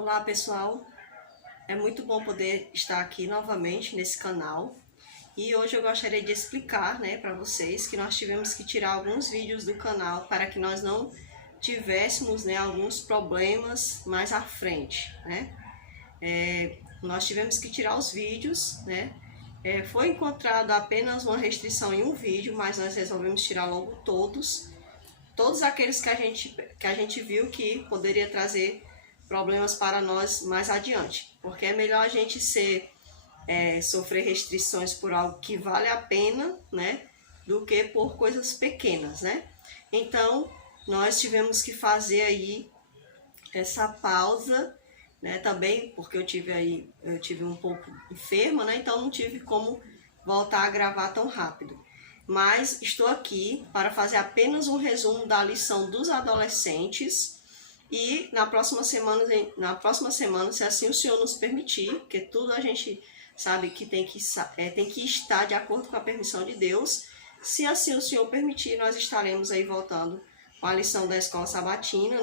Olá pessoal, é muito bom poder estar aqui novamente nesse canal e hoje eu gostaria de explicar para vocês que nós tivemos que tirar alguns vídeos do canal para que nós não tivéssemos alguns problemas mais à frente. Nós tivemos que tirar os vídeos, foi encontrado apenas uma restrição em um vídeo, mas nós resolvemos tirar logo todos aqueles que a gente viu que poderia trazer problemas para nós mais adiante, porque é melhor a gente sofrer restrições por algo que vale a pena, do que por coisas pequenas, Então, nós tivemos que fazer aí essa pausa, também porque eu tive um pouco enferma, então não tive como voltar a gravar tão rápido. Mas estou aqui para fazer apenas um resumo da lição dos adolescentes. E na próxima semana, se assim o Senhor nos permitir, porque tudo a gente sabe que tem que estar de acordo com a permissão de Deus. Se assim o Senhor permitir, nós estaremos aí voltando com a lição da escola sabatina,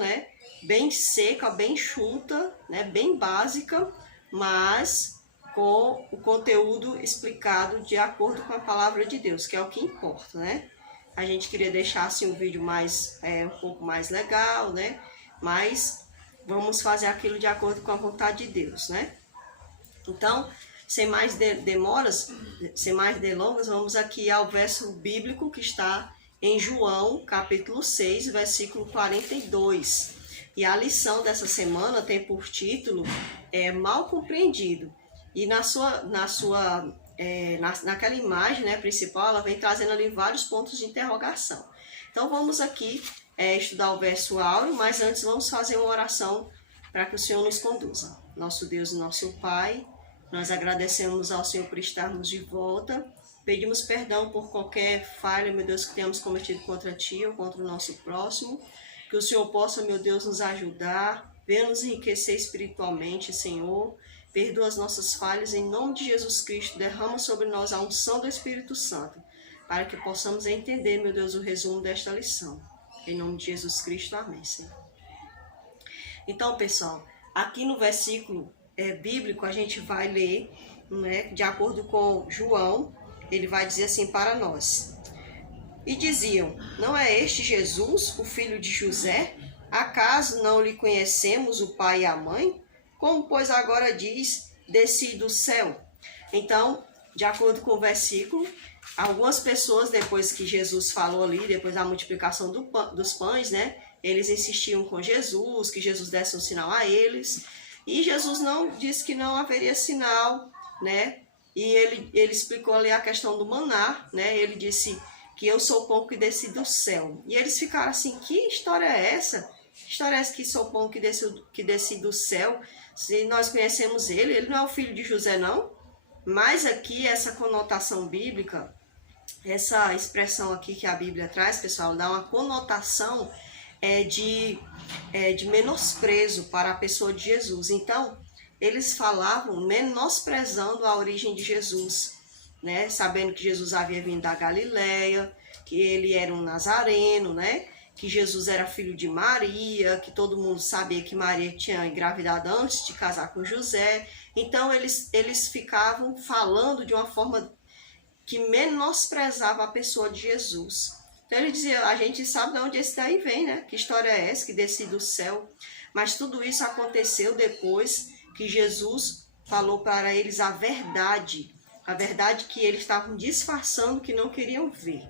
bem seca, bem chuta, bem básica, mas com o conteúdo explicado de acordo com a palavra de Deus, que é o que importa, A gente queria deixar assim o vídeo um pouco mais legal, mas vamos fazer aquilo de acordo com a vontade de Deus, Então, sem mais demoras, sem mais delongas, vamos aqui ao verso bíblico que está em João, capítulo 6, versículo 42. E a lição dessa semana tem por título Mal Compreendido. E naquela imagem principal, ela vem trazendo ali vários pontos de interrogação. Então, vamos aqui estudar o verso áureo, mas antes vamos fazer uma oração para que o Senhor nos conduza. Nosso Deus e nosso Pai, nós agradecemos ao Senhor por estarmos de volta, pedimos perdão por qualquer falha, meu Deus, que tenhamos cometido contra Ti ou contra o nosso próximo, que o Senhor possa, meu Deus, nos ajudar, venha nos enriquecer espiritualmente, Senhor, perdoa as nossas falhas, em nome de Jesus Cristo, derrama sobre nós a unção do Espírito Santo, para que possamos entender, meu Deus, o resumo desta lição. Em nome de Jesus Cristo, amém, Senhor. Então, pessoal, aqui no versículo bíblico, a gente vai ler, de acordo com João, ele vai dizer assim para nós. E diziam, não é este Jesus, o filho de José? Acaso não lhe conhecemos o pai e a mãe? Como, pois, agora diz, desci do céu? Então, de acordo com o versículo, algumas pessoas, depois que Jesus falou ali, depois da multiplicação dos pães, eles insistiam com Jesus, que Jesus desse um sinal a eles. E Jesus não disse que não haveria sinal, E ele explicou ali a questão do maná, Ele disse que eu sou o pão que desci do céu. E eles ficaram assim, que história é essa? Que história é essa que sou o pão que desci do céu? Se nós conhecemos ele não é o filho de José, não? Mas aqui, essa conotação bíblica, essa expressão aqui que a Bíblia traz, pessoal, dá uma conotação de menosprezo para a pessoa de Jesus. Então, eles falavam menosprezando a origem de Jesus, sabendo que Jesus havia vindo da Galileia, que ele era um nazareno, que Jesus era filho de Maria, que todo mundo sabia que Maria tinha engravidado antes de casar com José. Então, eles ficavam falando de uma forma que menosprezava a pessoa de Jesus. Então, ele dizia, a gente sabe de onde esse daí vem, Que história é essa, que desci do céu? Mas tudo isso aconteceu depois que Jesus falou para eles a verdade que eles estavam disfarçando, que não queriam ver.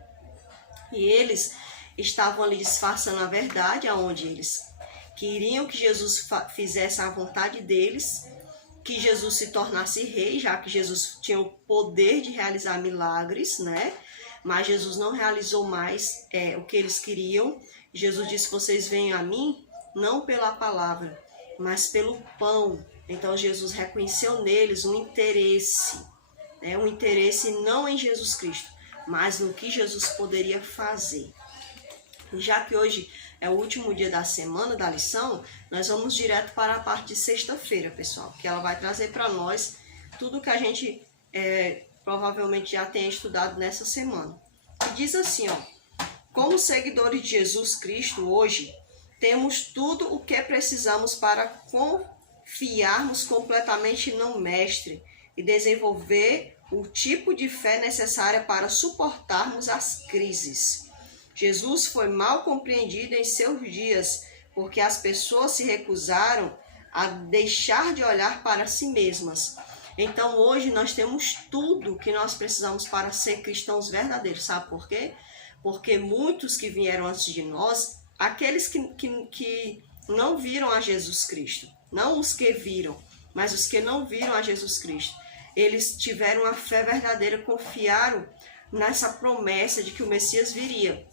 E eles estavam ali disfarçando a verdade, aonde eles queriam que Jesus fizesse a vontade deles, que Jesus se tornasse rei, já que Jesus tinha o poder de realizar milagres, Mas Jesus não realizou mais o que eles queriam. Jesus disse, vocês venham a mim, não pela palavra, mas pelo pão. Então Jesus reconheceu neles um interesse não em Jesus Cristo, mas no que Jesus poderia fazer. Já que hoje é o último dia da semana da lição, nós vamos direto para a parte de sexta-feira, pessoal, que ela vai trazer para nós tudo que a gente provavelmente já tenha estudado nessa semana. E diz assim, como seguidores de Jesus Cristo hoje, temos tudo o que precisamos para fiarmos completamente no Mestre e desenvolver o tipo de fé necessária para suportarmos as crises. Jesus foi mal compreendido em seus dias, porque as pessoas se recusaram a deixar de olhar para si mesmas. Então hoje nós temos tudo que nós precisamos para ser cristãos verdadeiros. Sabe por quê? Porque muitos que vieram antes de nós, aqueles que não viram a Jesus Cristo, não os que viram, mas os que não viram a Jesus Cristo, eles tiveram a fé verdadeira, confiaram nessa promessa de que o Messias viria.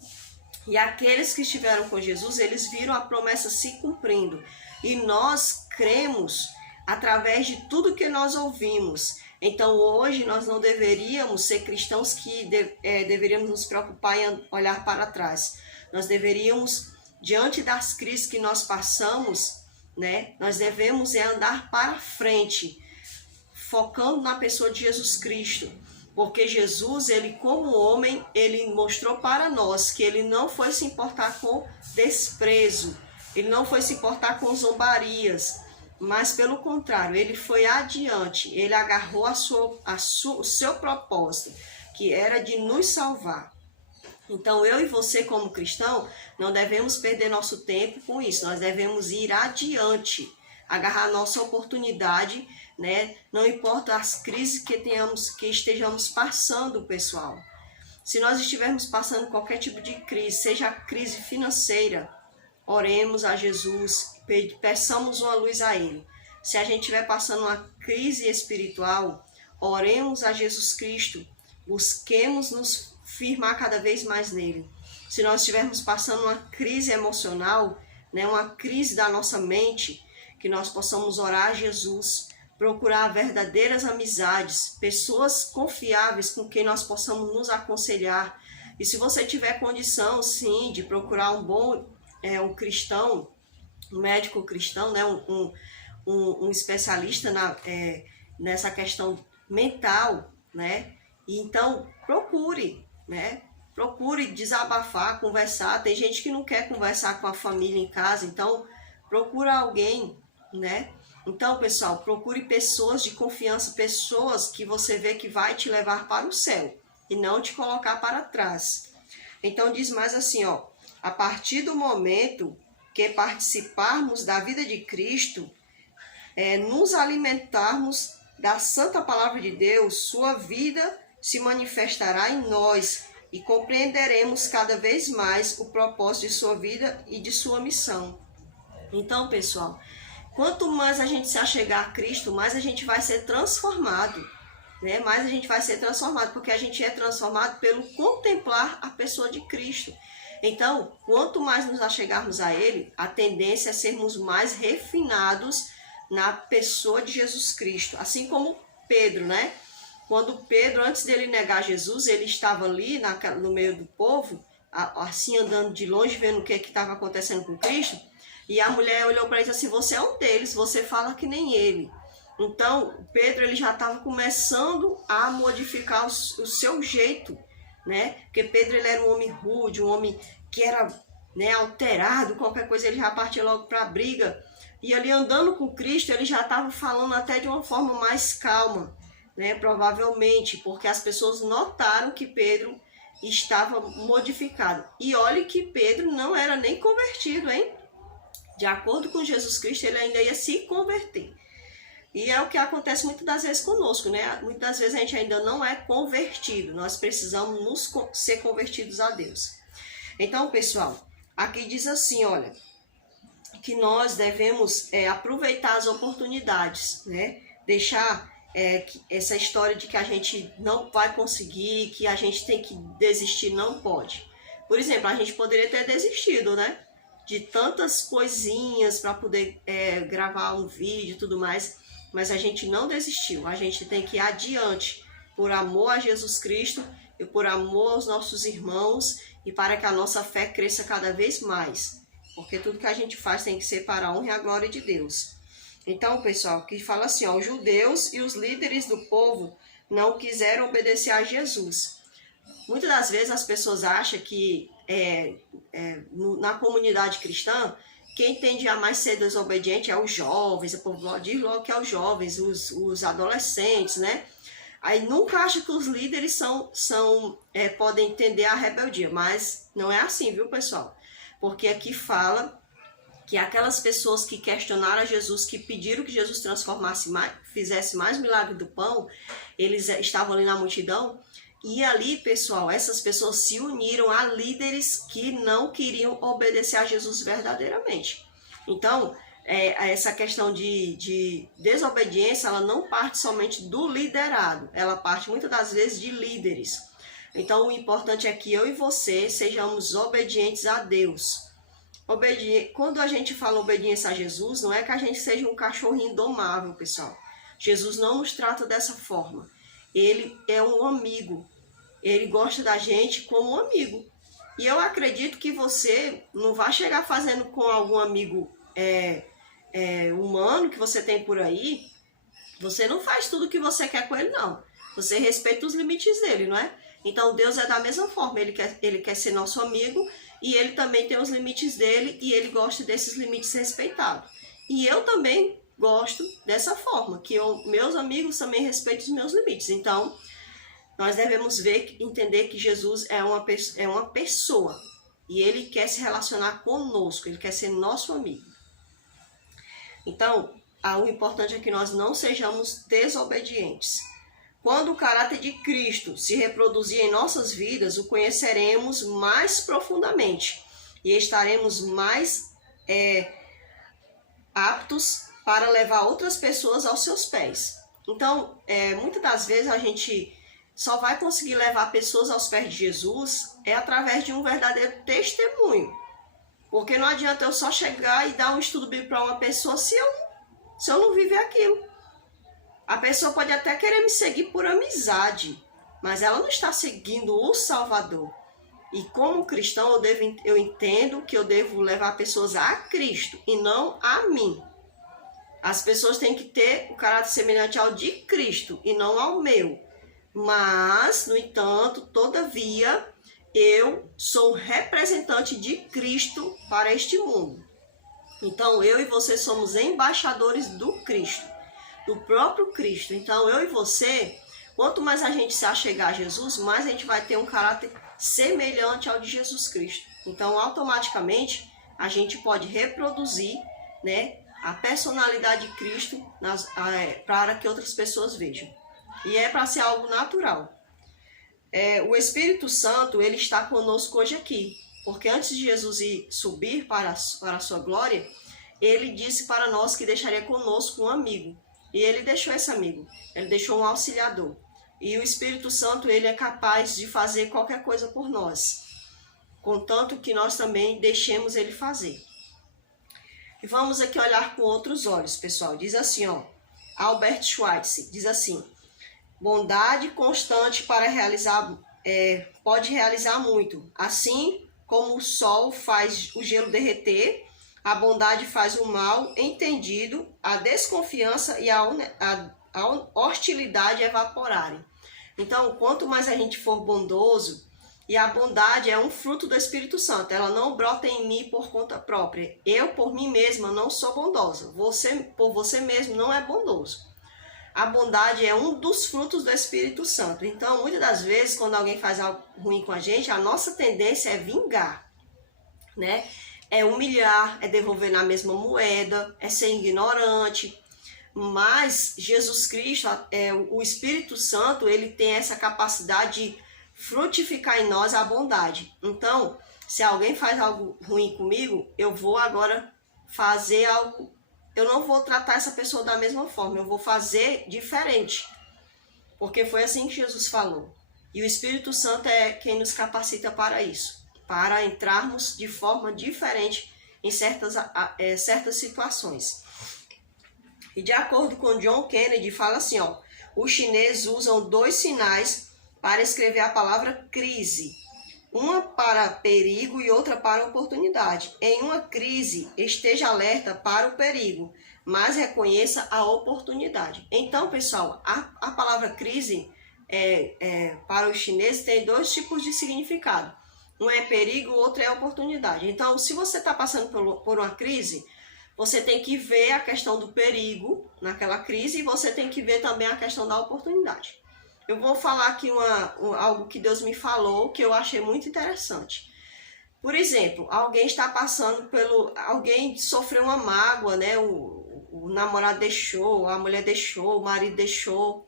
E aqueles que estiveram com Jesus, eles viram a promessa se cumprindo. E nós cremos através de tudo que nós ouvimos. Então hoje nós não deveríamos ser cristãos que deveríamos nos preocupar em olhar para trás. Nós deveríamos, diante das crises que nós passamos, né, nós devemos andar para frente, focando na pessoa de Jesus Cristo. Porque Jesus, ele como homem, ele mostrou para nós que ele não foi se importar com desprezo, ele não foi se importar com zombarias, mas pelo contrário, ele foi adiante, ele agarrou o seu propósito, que era de nos salvar. Então eu e você como cristão, não devemos perder nosso tempo com isso, nós devemos ir adiante, agarrar nossa oportunidade, né? Não importa as crises que estejamos passando, pessoal. Se nós estivermos passando qualquer tipo de crise, seja a crise financeira, oremos a Jesus, peçamos uma luz a Ele. Se a gente estiver passando uma crise espiritual, oremos a Jesus Cristo, busquemos nos firmar cada vez mais nele. Se nós estivermos passando uma crise emocional, né, uma crise da nossa mente, que nós possamos orar a Jesus, procurar verdadeiras amizades, pessoas confiáveis com quem nós possamos nos aconselhar. E se você tiver condição, sim, de procurar um bom um cristão, um médico cristão, né, um especialista nessa questão mental, né? E então procure, né? Procure desabafar, conversar. Tem gente que não quer conversar com a família em casa, então procura alguém, né? Então, pessoal, procure pessoas de confiança, pessoas que você vê que vai te levar para o céu e não te colocar para trás. Então diz mais assim, ó, a partir do momento que participarmos da vida de Cristo, nos alimentarmos da santa palavra de Deus, sua vida se manifestará em nós e compreenderemos cada vez mais o propósito de sua vida e de sua missão. Então, pessoal, quanto mais a gente se achegar a Cristo, mais a gente vai ser transformado, né? Mais a gente vai ser transformado, porque a gente é transformado pelo contemplar a pessoa de Cristo. Então, quanto mais nos achegarmos a Ele, a tendência é sermos mais refinados na pessoa de Jesus Cristo. Assim como Pedro, né? Quando Pedro, antes dele negar Jesus, ele estava ali no meio do povo, assim andando de longe, vendo o que estava acontecendo com Cristo. E a mulher olhou para ele e disse assim, você é um deles, você fala que nem ele. Então, Pedro ele já estava começando a modificar o seu jeito, né? Porque Pedro ele era um homem rude, um homem que era, né, alterado, qualquer coisa ele já partia logo para a briga. E ali andando com Cristo, ele já estava falando até de uma forma mais calma, né? Provavelmente, porque as pessoas notaram que Pedro estava modificado. E olhe que Pedro não era nem convertido, hein? De acordo com Jesus Cristo, ele ainda ia se converter. E é o que acontece muitas das vezes conosco, né? Muitas das vezes a gente ainda não é convertido. Nós precisamos ser convertidos a Deus. Então, pessoal, aqui diz assim, olha, que nós devemos aproveitar as oportunidades, né? Deixar essa história de que a gente não vai conseguir, que a gente tem que desistir, não pode. Por exemplo, a gente poderia ter desistido, né? De tantas coisinhas para poder gravar um vídeo e tudo mais, mas a gente não desistiu, a gente tem que ir adiante, por amor a Jesus Cristo e por amor aos nossos irmãos e para que a nossa fé cresça cada vez mais, porque tudo que a gente faz tem que ser para a honra e a glória de Deus. Então, pessoal, que fala assim, ó, os judeus e os líderes do povo não quiseram obedecer a Jesus. Muitas das vezes as pessoas acham que na comunidade cristã quem tende a mais ser desobediente é os jovens, o povo diz logo que é os jovens, os adolescentes, né? Aí nunca acha que os líderes podem entender a rebeldia, mas não é assim, viu, pessoal? Porque aqui fala que aquelas pessoas que questionaram a Jesus, que pediram que Jesus transformasse mais, fizesse mais milagre do pão, eles estavam ali na multidão, e ali, pessoal, essas pessoas se uniram a líderes que não queriam obedecer a Jesus verdadeiramente. Então, essa questão de desobediência, ela não parte somente do liderado, ela parte muitas das vezes de líderes. Então, o importante é que eu e você sejamos obedientes a Deus. Quando a gente fala obediência a Jesus, não é que a gente seja um cachorrinho domável, pessoal. Jesus não nos trata dessa forma. Ele é um amigo. Ele gosta da gente como um amigo. E eu acredito que você não vai chegar fazendo com algum amigo humano que você tem por aí. Você não faz tudo o que você quer com ele, não. Você respeita os limites dele, não é? Então Deus é da mesma forma. Ele quer ser nosso amigo e ele também tem os limites dele e ele gosta desses limites respeitados. E eu também gosto dessa forma, que meus amigos também respeitam os meus limites. Então, nós devemos entender que Jesus é uma pessoa e ele quer se relacionar conosco, ele quer ser nosso amigo. Então, o importante é que nós não sejamos desobedientes. Quando o caráter de Cristo se reproduzir em nossas vidas, o conheceremos mais profundamente e estaremos mais aptos para levar outras pessoas aos seus pés. Então, muitas das vezes a gente só vai conseguir levar pessoas aos pés de Jesus através de um verdadeiro testemunho. Porque não adianta eu só chegar e dar um estudo bíblico para uma pessoa se eu não viver aquilo. A pessoa pode até querer me seguir por amizade, mas ela não está seguindo o Salvador. E como cristão, eu entendo que eu devo levar pessoas a Cristo e não a mim. As pessoas têm que ter o caráter semelhante ao de Cristo e não ao meu. Mas, no entanto, todavia, eu sou representante de Cristo para este mundo. Então, eu e você somos embaixadores do Cristo, do próprio Cristo. Então, eu e você, quanto mais a gente se achegar a Jesus, mais a gente vai ter um caráter semelhante ao de Jesus Cristo. Então, automaticamente, a gente pode reproduzir, né, a personalidade de Cristo para que outras pessoas vejam. E é para ser algo natural. O Espírito Santo, ele está conosco hoje aqui. Porque antes de Jesus subir para a sua glória, ele disse para nós que deixaria conosco um amigo. E ele deixou esse amigo. Ele deixou um auxiliador. E o Espírito Santo, ele é capaz de fazer qualquer coisa por nós. Contanto que nós também deixemos ele fazer. E vamos aqui olhar com outros olhos, pessoal. Diz assim, ó. Albert Schweitzer diz assim: bondade constante para pode realizar muito. Assim como o sol faz o gelo derreter, a bondade faz o mal entendido, a desconfiança e a hostilidade evaporarem. Então, quanto mais a gente for bondoso, e a bondade é um fruto do Espírito Santo, ela não brota em mim por conta própria. Eu, por mim mesma, não sou bondosa. Você, por você mesmo, não é bondoso. A bondade é um dos frutos do Espírito Santo. Então, muitas das vezes, quando alguém faz algo ruim com a gente, a nossa tendência é vingar, né? É humilhar, é devolver na mesma moeda, é ser ignorante. Mas Jesus Cristo, o Espírito Santo, ele tem essa capacidade de frutificar em nós a bondade. Então, se alguém faz algo ruim comigo, eu vou agora fazer algo. Eu não vou tratar essa pessoa da mesma forma, eu vou fazer diferente. Porque foi assim que Jesus falou. E o Espírito Santo é quem nos capacita para isso. Para entrarmos de forma diferente em certas situações. E de acordo com John Kennedy, fala assim, ó. Os chineses usam 2 sinais para escrever a palavra crise. Uma para perigo e outra para oportunidade. Em uma crise, esteja alerta para o perigo, mas reconheça a oportunidade. Então, pessoal, a palavra crise para os chineses tem 2 tipos de significado. Um é perigo, o outro é oportunidade. Então, se você está passando por uma crise, você tem que ver a questão do perigo naquela crise e você tem que ver também a questão da oportunidade. Eu vou falar aqui algo que Deus me falou que eu achei muito interessante. Por exemplo, alguém está passando alguém sofreu uma mágoa, né? O namorado deixou, a mulher deixou, o marido deixou,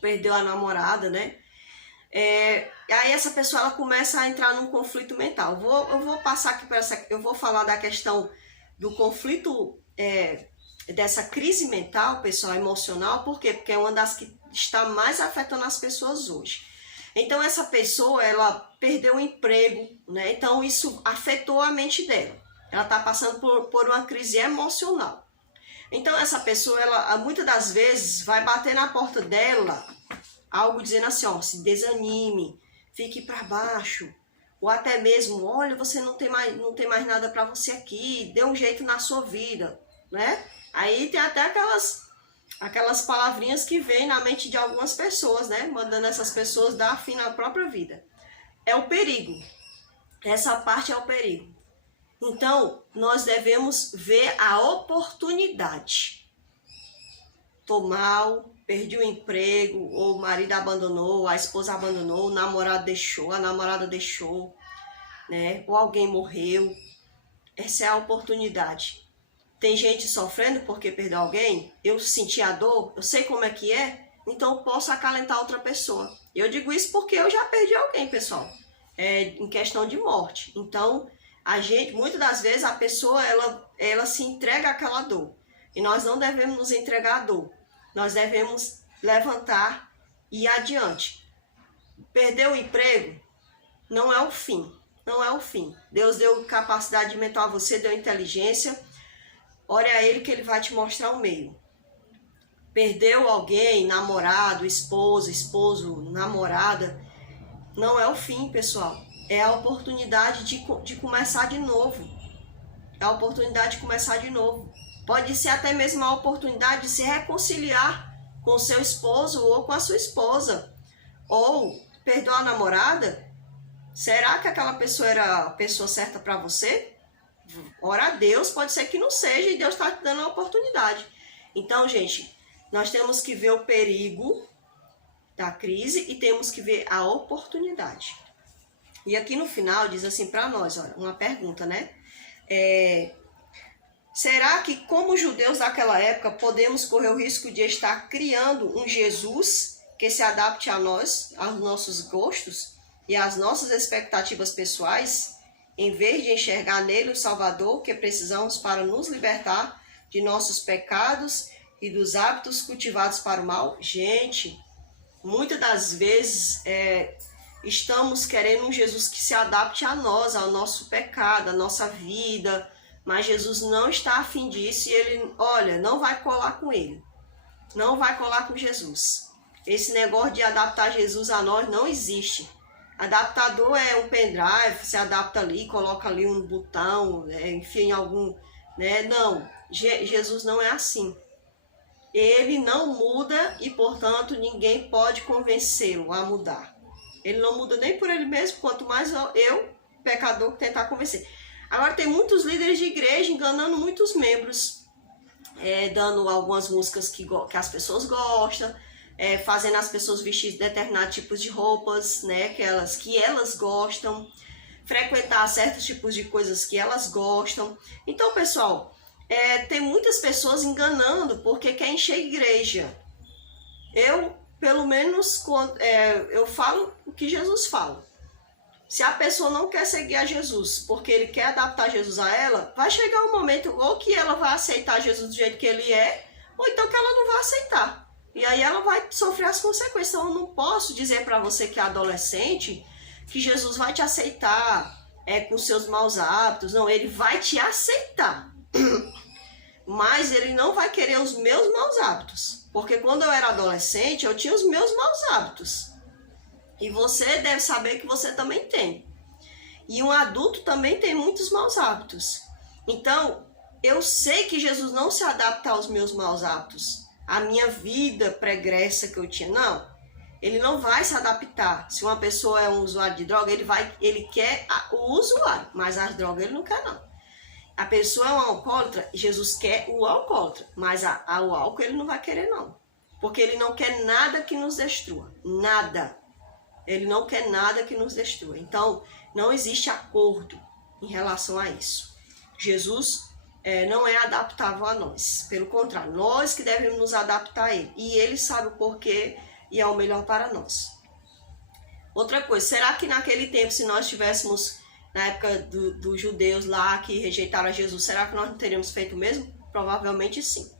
perdeu a namorada, né? Aí essa pessoa ela começa a entrar num conflito mental. Eu vou passar aqui eu vou falar da questão do conflito, dessa crise mental, pessoal, emocional. Por quê? Porque é uma das que está mais afetando as pessoas hoje. Então essa pessoa ela perdeu o emprego, né? Então isso afetou a mente dela. Ela está passando por uma crise emocional. Então essa pessoa ela muitas das vezes vai bater na porta dela algo dizendo assim, ó, se desanime, fique para baixo, ou até mesmo, olha, você não tem mais nada para você aqui, dê um jeito na sua vida, né? Aí tem até aquelas palavrinhas que vêm na mente de algumas pessoas, né? Mandando essas pessoas dar fim na própria vida. É o perigo. Essa parte é o perigo. Então, nós devemos ver a oportunidade. Tô mal, perdi o emprego, ou o marido abandonou, a esposa abandonou, o namorado deixou, a namorada deixou, né? Ou alguém morreu. Essa é a oportunidade. Tem gente sofrendo porque perdeu alguém, eu senti a dor, eu sei como é que é, então eu posso acalentar outra pessoa. Eu digo isso porque eu já perdi alguém, pessoal, em questão de morte. Então, muitas das vezes a pessoa, ela se entrega àquela dor. E nós não devemos nos entregar à dor. Nós devemos levantar e ir adiante. Perder o emprego não é o fim. Não é o fim. Deus deu capacidade mental a você, deu inteligência. Ore a Ele que Ele vai te mostrar o meio. Perdeu alguém, namorado, esposo, namorada, não é o fim, pessoal. É a oportunidade de começar de novo. É a oportunidade de começar de novo. Pode ser até mesmo a oportunidade de se reconciliar com o seu esposo ou com a sua esposa. Ou perdoar a namorada. Será que aquela pessoa era a pessoa certa para você? Ora a Deus, pode ser que não seja e Deus está te dando a oportunidade. Então, gente, nós temos que ver o perigo da crise e temos que ver a oportunidade. E aqui no final diz assim para nós, olha, uma pergunta, né? Será que, como judeus daquela época, podemos correr o risco de estar criando um Jesus que se adapte a nós, aos nossos gostos e às nossas expectativas pessoais, em vez de enxergar nele o Salvador que precisamos para nos libertar de nossos pecados e dos hábitos cultivados para o mal? Gente, muitas das vezes estamos querendo um Jesus que se adapte a nós, ao nosso pecado, à nossa vida, mas Jesus não está a fim disso e Ele, olha, não vai colar com Ele. Não vai colar com Jesus. Esse negócio de adaptar Jesus a nós não existe. Adaptador é um pendrive, você adapta ali, coloca ali um botão, enfia em algum... né? Não, Jesus não é assim. Ele não muda e, portanto, ninguém pode convencê-lo a mudar. Ele não muda nem por ele mesmo, quanto mais eu, pecador, tentar convencer. Agora, tem muitos líderes de igreja enganando muitos membros, dando algumas músicas que as pessoas gostam, fazendo as pessoas vestir determinados tipos de roupas, né, que elas gostam, frequentar certos tipos de coisas que elas gostam. Então, pessoal, tem muitas pessoas enganando porque quer encher igreja. Eu, pelo menos, eu falo o que Jesus fala. Se a pessoa não quer seguir a Jesus porque ele quer adaptar Jesus a ela, vai chegar um momento ou que ela vai aceitar Jesus do jeito que ele é, ou então que ela não vai aceitar. E aí ela vai sofrer as consequências. Então eu não posso dizer para você que é adolescente que Jesus vai te aceitar com seus maus hábitos. Não, ele vai te aceitar. Mas ele não vai querer os meus maus hábitos. Porque quando eu era adolescente, eu tinha os meus maus hábitos. E você deve saber que você também tem. E um adulto também tem muitos maus hábitos. Então, eu sei que Jesus não se adapta aos meus maus hábitos, à minha vida pregressa que eu tinha. Não. Ele não vai se adaptar. Se uma pessoa é um usuário de droga, ele quer o usuário, mas as drogas ele não quer não. A pessoa é um alcoólatra, Jesus quer o alcoólatra, mas o álcool ele não vai querer não. Porque ele não quer nada que nos destrua, nada. Ele não quer nada que nos destrua. Então, não existe acordo em relação a isso. Jesus não é adaptável a nós. Pelo contrário, nós que devemos nos adaptar a ele. E ele sabe o porquê e é o melhor para nós. Outra coisa, será que naquele tempo, se nós tivéssemos, na época dos judeus lá que rejeitaram a Jesus, será que nós não teríamos feito o mesmo? Provavelmente sim.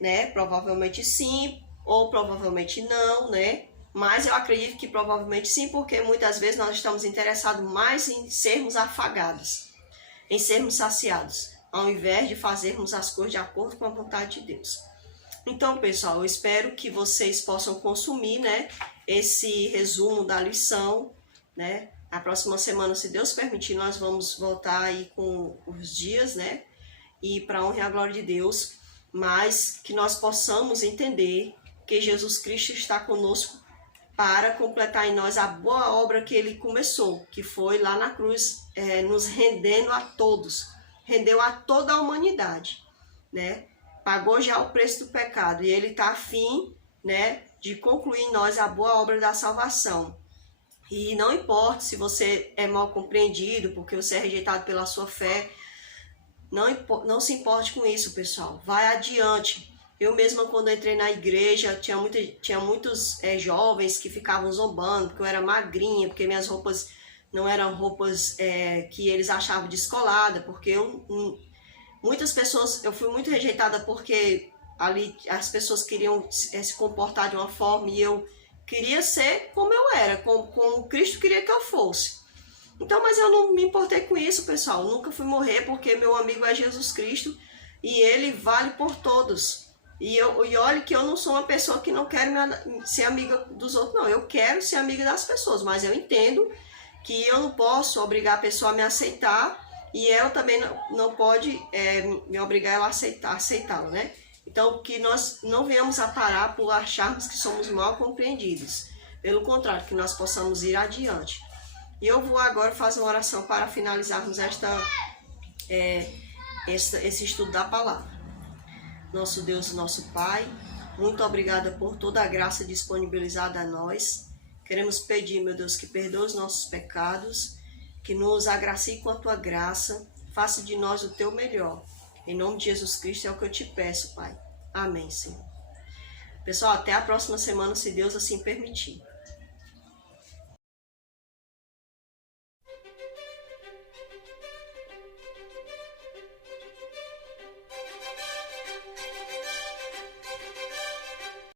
Né? Provavelmente sim, ou provavelmente não, né? Mas eu acredito que provavelmente sim, porque muitas vezes nós estamos interessados mais em sermos afagados, em sermos saciados, ao invés de fazermos as coisas de acordo com a vontade de Deus. Então, pessoal, eu espero que vocês possam consumir, né, esse resumo da lição, né? A próxima semana, se Deus permitir, nós vamos voltar aí com os dias, né? E para a honra e a glória de Deus, mas que nós possamos entender que Jesus Cristo está conosco para completar em nós a boa obra que ele começou, que foi lá na cruz, nos rendendo a todos, rendeu a toda a humanidade, né? Pagou já o preço do pecado e ele está a fim, né, de concluir em nós a boa obra da salvação. E não importa se você é mal compreendido, porque você é rejeitado pela sua fé, não se importe com isso, pessoal. Vai adiante. Eu mesma, quando entrei na igreja, tinha muitos jovens que ficavam zombando, porque eu era magrinha, porque minhas roupas não eram roupas que eles achavam descolada, porque muitas pessoas, eu fui muito rejeitada porque ali as pessoas queriam se comportar de uma forma e eu queria ser como eu era, como Cristo queria que eu fosse. Então, mas eu não me importei com isso, pessoal. Eu nunca fui morrer porque meu amigo é Jesus Cristo e ele vale por todos. E olha que eu não sou uma pessoa que não quero ser amiga dos outros, não. Eu quero ser amiga das pessoas, mas eu entendo que eu não posso obrigar a pessoa a me aceitar e ela também não pode me obrigar ela a aceitá-lo, né? Então, que nós não venhamos a parar por acharmos que somos mal compreendidos. Pelo contrário, que nós possamos ir adiante. E eu vou agora fazer uma oração para finalizarmos esse estudo da palavra. Nosso Deus e nosso Pai, muito obrigada por toda a graça disponibilizada a nós. Queremos pedir, meu Deus, que perdoe os nossos pecados, que nos agracie com a tua graça, faça de nós o teu melhor. Em nome de Jesus Cristo é o que eu te peço, Pai. Amém, Senhor. Pessoal, até a próxima semana, se Deus assim permitir.